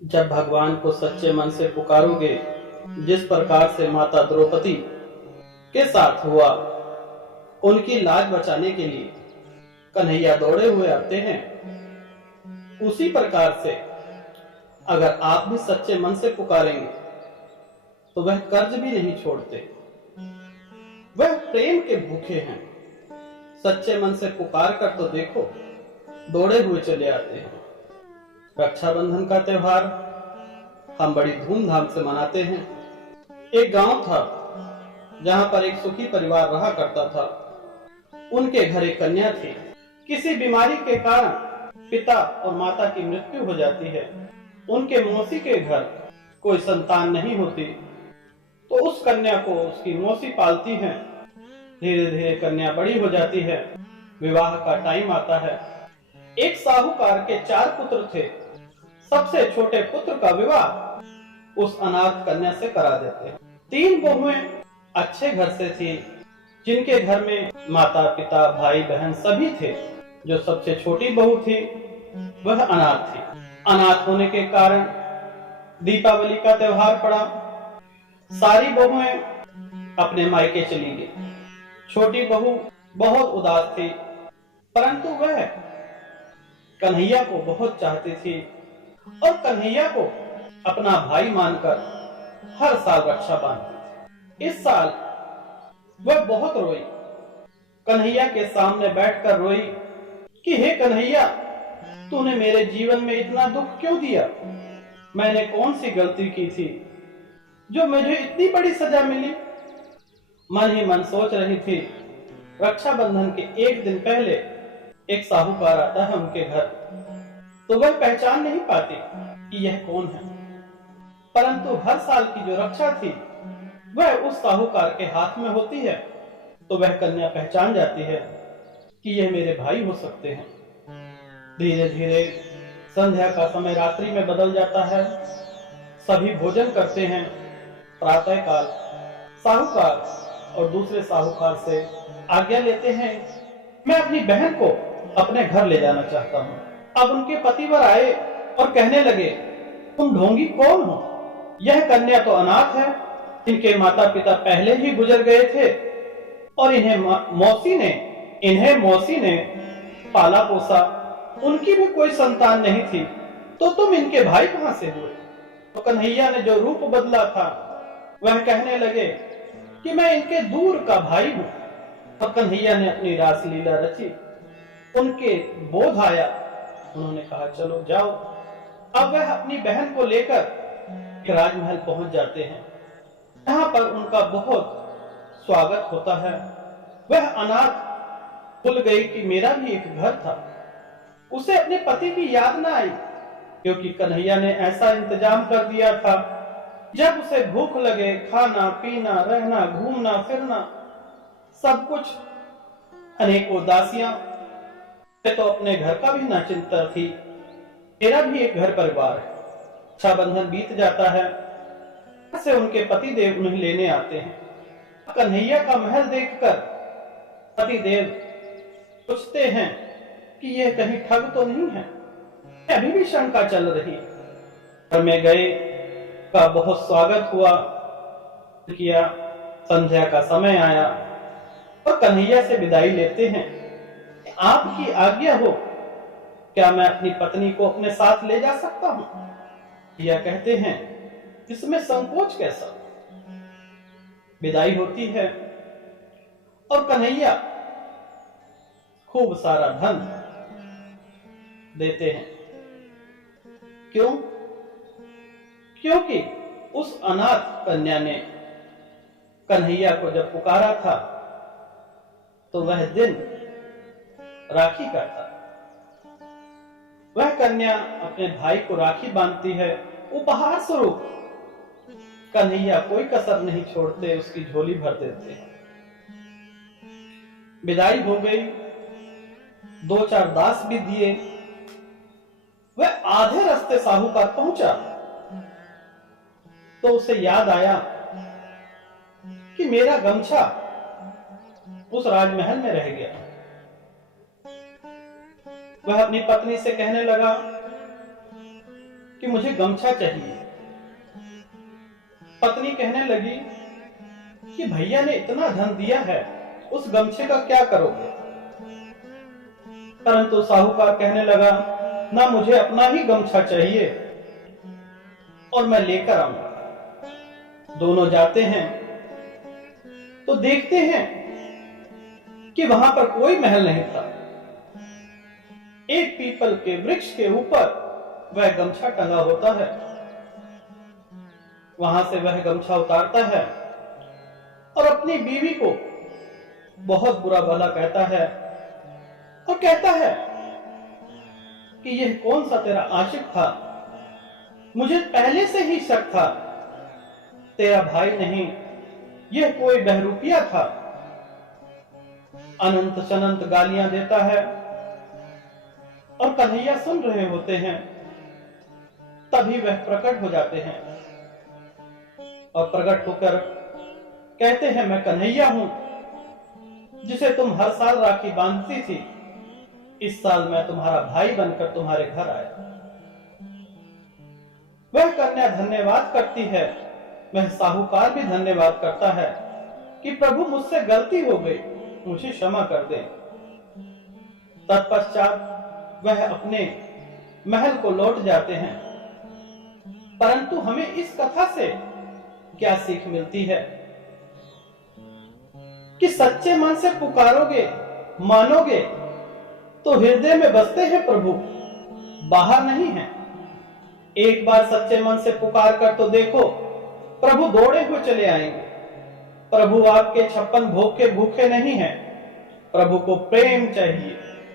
जब भगवान को सच्चे मन से पुकारोगे, जिस प्रकार से माता द्रौपदी के साथ हुआ, उनकी लाज बचाने के लिए कन्हैया दौड़े हुए आते हैं, उसी प्रकार से अगर आप भी सच्चे मन से पुकारेंगे तो वह कर्ज भी नहीं छोड़ते। वह प्रेम के भूखे हैं। सच्चे मन से पुकार कर तो देखो, दौड़े हुए चले आते हैं। रक्षाबंधन का त्योहार हम बड़ी धूमधाम से मनाते हैं। एक गांव था जहां पर एक सुखी परिवार रहा करता था। उनके घर एक कन्या थी। किसी बीमारी के कारण पिता और माता की मृत्यु हो जाती है। उनके मौसी के घर कोई संतान नहीं होती, तो उस कन्या को उसकी मौसी पालती है। धीरे धीरे कन्या बड़ी हो जाती है। विवाह का टाइम आता है। एक साहूकार के 4 पुत्र थे। सबसे छोटे पुत्र का विवाह उस अनाथ कन्या से करा देते हैं। 3 बहुएं अच्छे घर से थी, जिनके घर में माता पिता भाई बहन सभी थे। जो सबसे छोटी बहू थी वह अनाथ थी। अनाथ होने के कारण दीपावली का त्योहार पड़ा। सारी बहुएं अपने मायके चली गई। छोटी बहू बहुत उदास थी, परंतु वह कन्हैया को बहुत चाहती थी और कन्हैया को अपना भाई मानकर हर साल रक्षा बांधती थी। इस साल वह बहुत रोई। कन्हैया के सामने बैठकर रोई कि हे कन्हैया, तूने मेरे जीवन में इतना दुख क्यों दिया? मैंने कौन सी गलती की थी जो मुझे इतनी बड़ी सजा मिली? मन ही मन सोच रही थी। रक्षाबंधन के एक दिन पहले एक साहूकार आता है उनके घर, तो वह पहचान नहीं पाती कि यह कौन है। परंतु हर साल की जो रक्षा थी वह उस साहूकार के हाथ में होती है, तो वह कन्या पहचान जाती है कि यह मेरे भाई हो सकते हैं। धीरे धीरे संध्या का समय रात्रि में बदल जाता है। सभी भोजन करते हैं। प्रातः काल साहूकार और दूसरे साहूकार से आज्ञा लेते हैं, मैं अपनी बहन को अपने घर ले जाना चाहता हूँ। अब उनके पतिवर आए और कहने लगे, तुम ढोंगी कौन हो? यह कन्या तो अनाथ है। इनके माता पिता पहले ही गुजर गए थे और इन्हें मौसी ने पाला पोसा। उनकी भी कोई संतान नहीं थी, तो तुम इनके भाई कहां से हुए? तो कन्हैया ने जो रूप बदला था वह कहने लगे कि मैं इनके दूर का भाई हूं। और कन्हैया ने अपनी रासलीला रची। उनके बोध आया। उन्होंने कहा, चलो जाओ। अब वह अपनी बहन को लेकर राजमहल पहुंच जाते हैं। यहाँ पर उनका बहुत स्वागत होता है। वह अनाथ भूल गई कि मेरा भी एक घर था। उसे अपने पति की याद ना आई, क्योंकि कन्हैया ने ऐसा इंतजाम कर दिया था। जब उसे भूख लगे, खाना पीना रहना घूमना फिरना सब कुछ। अनेकों दासियां तो अपने घर का भी ना चिंता थी। मेरा भी एक घर परिवार है। रक्षाबंधन बीत जाता है। से उनके पति देव उन्हें लेने आते हैं। कन्हैया का महल देखकर पति देव सोचते हैं कि यह कहीं ठग तो नहीं है। अभी भी शंका चल रही है। घर में गए, का बहुत स्वागत हुआ किया। संध्या का समय आया और कन्हैया से विदाई लेते हैं। आपकी आज्ञा हो, क्या मैं अपनी पत्नी को अपने साथ ले जा सकता हूं? यह कहते हैं, इसमें संकोच कैसा? विदाई होती है और कन्हैया खूब सारा धन देते हैं। क्यों? क्योंकि उस अनाथ कन्या ने कन्हैया को जब पुकारा था तो वह दिन राखी का था। वह कन्या अपने भाई को राखी बांधती है। उपहार स्वरूप कन्हैया कोई कसर नहीं छोड़ते, उसकी झोली भर देते हैं। विदाई हो गई। 2-4 दास भी दिए। वह आधे रास्ते साहूकार पहुंचा तो उसे याद आया कि मेरा गमछा उस राजमहल में रह गया। वह अपनी पत्नी से कहने लगा, कि मुझे गमछा चाहिए। पत्नी कहने लगी कि भैया ने इतना धन दिया है, उस गमछे का क्या करोगे? परंतु साहूकार कहने लगा, ना, मुझे अपना ही गमछा चाहिए और मैं लेकर आऊंगा। दोनों जाते हैं तो देखते हैं कि वहां पर कोई महल नहीं था। एक पीपल के वृक्ष के ऊपर वह गमछा टंगा होता है। वहां से वह गमछा उतारता है और अपनी बीवी को बहुत बुरा भला कहता है और कहता है कि यह कौन सा तेरा आशिक था? मुझे पहले से ही शक था, तेरा भाई नहीं, यह कोई बहरूपिया था। अनंत शनंत गालियां देता है और कन्हैया सुन रहे होते हैं। तभी वह प्रकट हो जाते हैं और प्रकट होकर कहते हैं, मैं कन्हैया हूं जिसे तुम हर साल राखी बांधती थी। इस साल मैं तुम्हारा भाई बनकर तुम्हारे घर आया। वह कन्या धन्यवाद करती है, वह साहूकार भी धन्यवाद करता है कि प्रभु मुझसे गलती हो गई, मुझे क्षमा कर दे। तत्पश्चात वह अपने महल को लौट जाते हैं। परंतु हमें इस कथा से क्या सीख मिलती है कि सच्चे मन से पुकारोगे, मानोगे तो हृदय में बसते हैं प्रभु, बाहर नहीं है। एक बार सच्चे मन से पुकार कर तो देखो, प्रभु दौड़े हुए चले आएंगे। प्रभु आपके 56 भोग के भूखे नहीं हैं, प्रभु को प्रेम चाहिए,